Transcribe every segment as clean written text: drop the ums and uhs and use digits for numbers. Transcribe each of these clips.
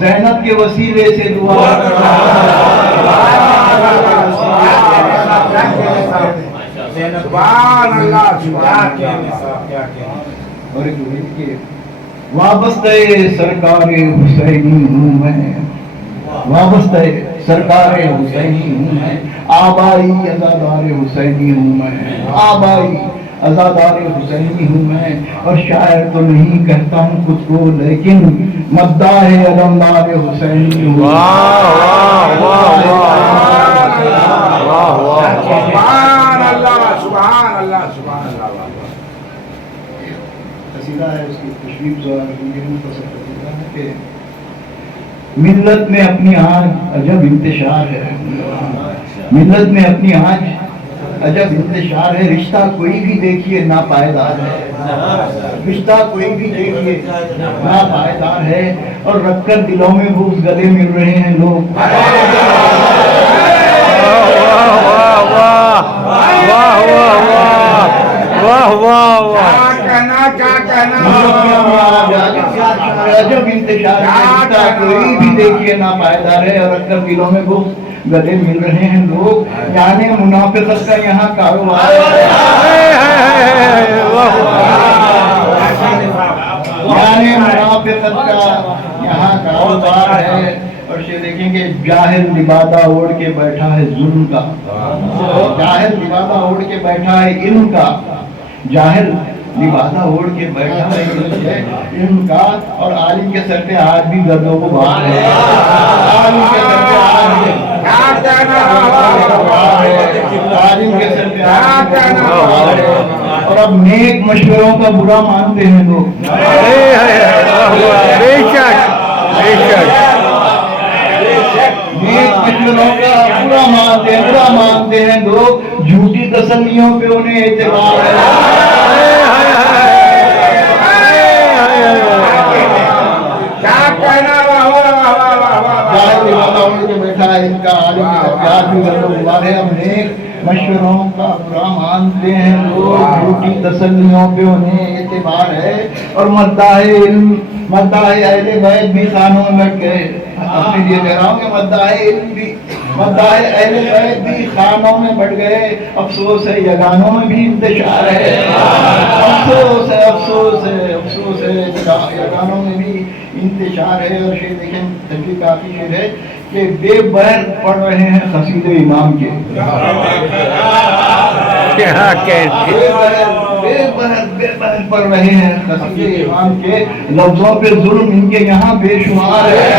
زینب کے وسیلے سے دعا وابستہ سرکار حسینی ہوں میں، وابستہ سرکار حسینی ہوں میں، آبائی ازادار حسینی ہوں میں، آبائی ازادار حسینی ہوں میں، اور شاعر تو نہیں کہتا ہوں خود کو لیکن مداح علمدار حسینی ہوں۔ سبحان اللہ سبحان اللہ سبحان اللہ۔ قصیدہ ہے، اس کی تشریف جو ہے کہ ملت میں اپنی آج عجب انتشار ہے، ملت میں اپنی آج عجب انتشار ہے، رشتہ کوئی بھی دیکھیے ناپائیدار ہے، رشتہ کوئی بھی دیکھیے ناپائیدار ہے، اور رکھ کر دلوں میں بغض گلے مل رہے ہیں لوگ۔ عجب انتشار ہے، رشتہ کوئی بھی دیکھیے ناپائیدار ہے، اور رکھ کر دلوں میں بغض گلے مل رہے ہیں لوگ، یعنی منافقت کا یہاں کاروبار ہے، یعنی منافقت کا یہاں کاروبار ہے۔ اور یہ دیکھیں کہ جاہل لبادہ اوڑھ کے بیٹھا ہے ظلم کا، جاہل لبادہ اوڑھ کے بیٹھا ہے علم کا، جاہل لبادہ اوڑھ کے بیٹھا ہے علم کا، اور عالم کے سر پہ آج بھی گرد و غبار ہے، عالم کے سر پہ آج بھی عالم کے سر پہ آج بھی، اور اب نیک مشوروں کا برا مانتے ہیں لوگ، نیک مشوروں کا برا مانتے ہیں لوگ، جھوٹی تسلیوں پہ انہیں اعتبار ہے۔ ان کا عالم پیار بھی گردوبار ہے، اب نیک مشوروں کا برا مانتے ہیں لوگ، جھوٹی تسلیوں پہ انہیں اعتبار ہے، اور مداح علم مداح اہل بیت بھی خانوں میں بیٹھ گئے، اپنے لیے کہہ رہا ہوں کہ مداح علم بھی مداح اہل بیت بھی خانوں میں بڑھ گئے، افسوس ہے یگانوں میں بھی انتشار ہے، افسوس ہے افسوس ہے افسوس ہے یگانوں میں بھی انتشار ہے۔ اور شعر دیکھیں، تجوید کافی شعر ہے کہ بے بہر پڑھ رہے ہیں قصید امام کے، بے بہر پڑھ رہے ہیں قصید امام کے، لفظوں پہ ظلم ان کے یہاں بے شمار ہے۔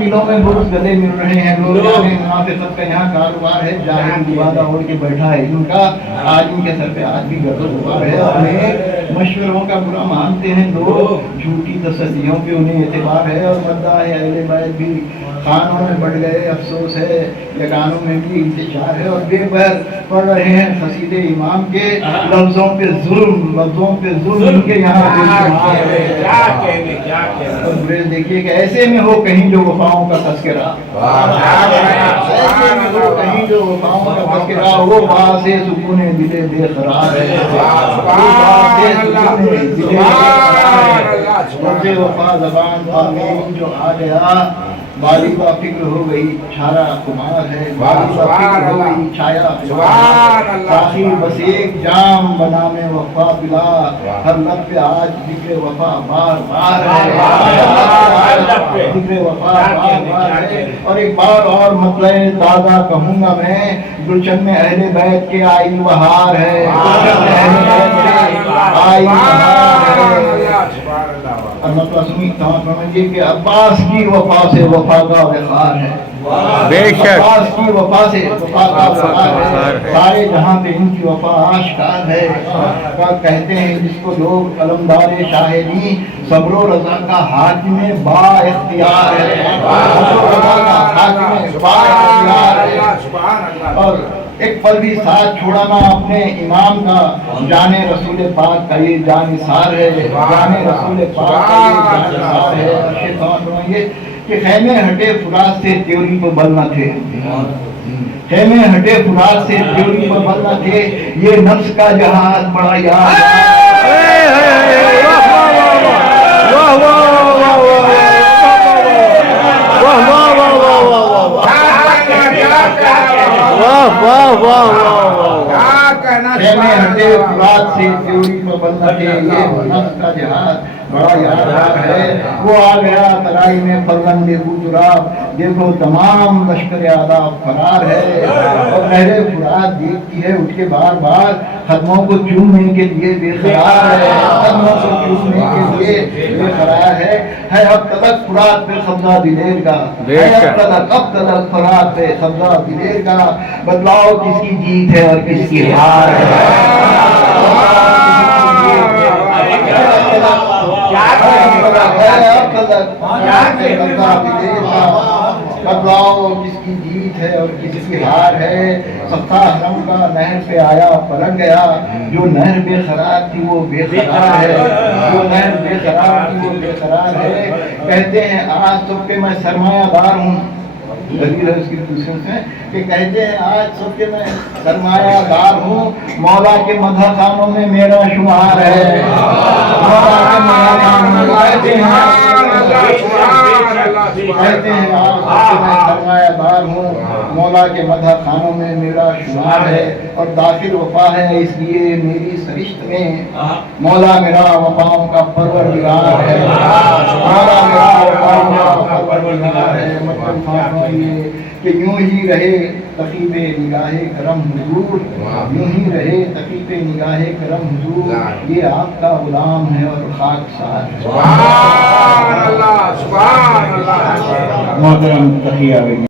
دلوں میں بغض گلے مل رہے ہیں لوگ، منافقت کا یہاں کاروبار ہے، جاہل لبادہ اوڑھ کے بیٹھا ہے ان کا، عالم کے سر پہ آج بھی گرد و غبار ہے، اور نیک مشوروں کا برا مانتے ہیں لوگ، جھوٹی تسلیوں پہ انہیں اعتبار ہے، اور مداح اہل بیت بھی خانوں میں بڑھ گئے، افسوس ہے یگانوں میں بھی انتشار ہے، اور بے بہر پڑھ رہے ہیں قصید امام کے، لفظوں پہ ظلم کے یہاں بے شمار ہے۔ اور گریز دیکھیے کہ ایسے میں ہو کہیں جو وفاؤں کا تذکرہ، ایسے میں ہو کہیں جو وفاؤں کا تذکرہ، وہ باعث سکون دل بے قرار ہے، وفا زبان آمین جو آ گیا، بالی کا فکر ہو گئی چھارا کمار ہے، بالی کا فکر ہو گئی چھایا آخر بس ایک جام بنا میں وفا پلا، ہر لب پہ آج ذکر وفا بار بار ہے، ذکر وفا بار بار ہے۔ اور ایک بار اور مطلب تازہ کہوں گا میں، گلشن میں اہل بیت کے آئین بہار ہے، گلشن میں اہل بیت کے آئین بہار ہے۔ اور مطلب سنی سمجھیے کہ عباس کی وفا سے وفا کا وقار ہے، بے شک عباس کی وفا سے وفا کا وقار ہے، سارے جہاں پہ ان کی وفا آشکار ہے۔ کہتے ہیں جس کو لوگ علمدار شاہدی صبر و رضا کا حاکم با اختیار ہے، صبر و رضا کا حاکم با اختیار ہے۔ اور ایک پل بھی ساتھ چھوڑانا اپنے امام کا، جانے رسول پاک کا یہ جانثار ہے، جانے رسول پاک کا یہ جانثار ہے۔ فرمائیے کہ خیمے ہٹے فرات سے تیوری پر بل نہ تھے، خیمے ہٹے فرات سے تیوری پر بل نہ تھے، یہ نفس کا جہاز بڑا یاد خیمے ہٹے فرات سے تیوری پر بل نہ تھے، یہ نفس کا جہاز بڑا یادگار ہے۔ وہ آ گیا ترائی میں فرزند بوجراب، دیکھو تمام لشکر آداب فرار ہے، اور نہر فرات دیکھتی ہے اٹھ کے بار بار، قدموں کو چومنے کے لیے بے قرار ہے، قدموں کو چومنے کے لیے بے قرار ہے۔ اب تلک فرات پہ قبضہ دلیر کا، اب تلک فرات پہ قبضہ دلیر کا، بتلاؤ کس کی جیت ہے اور کس کی ہار ہے۔ بدلاؤ کس کی جیت ہے اور کس کی ہار ہے۔ سفا حرم کا نہر پہ آیا پلٹ گیا، جو نہر بے قرار تھی وہ بے قرار ہے، جو نہر بے قرار تھی وہ بے قرار ہے۔ کہتے ہیں آج تو کہ میں سرمایہ دار ہوں، دلیل ہے اس کی دوسرے سے کہ کہتے ہیں آج سب کے میں سرمایہ دار ہوں، مولا کے مدح خانوں میں میرا شمار ہے، مولا کے مدح خانوں میں کہتے ہیں آج میں سرمایہ دار ہوں، مولا کے مدح خانوں میں میرا شمار ہے، اور داخل وفا ہے اس لیے میری سرشت میں، مولا میرا وفاؤں کا پروردگار ہے، مولا میرا وفاؤں کا پروردگار ہے۔ کہ یوں ہی رہے تقیب نگاہ کرم حضور، یوں ہی رہے تقیب نگاہ کرم حضور، یہ آپ کا غلام ہے اور خاکسار ہے۔ سبحان اللہ، سبحان اللہ۔ محترم تقی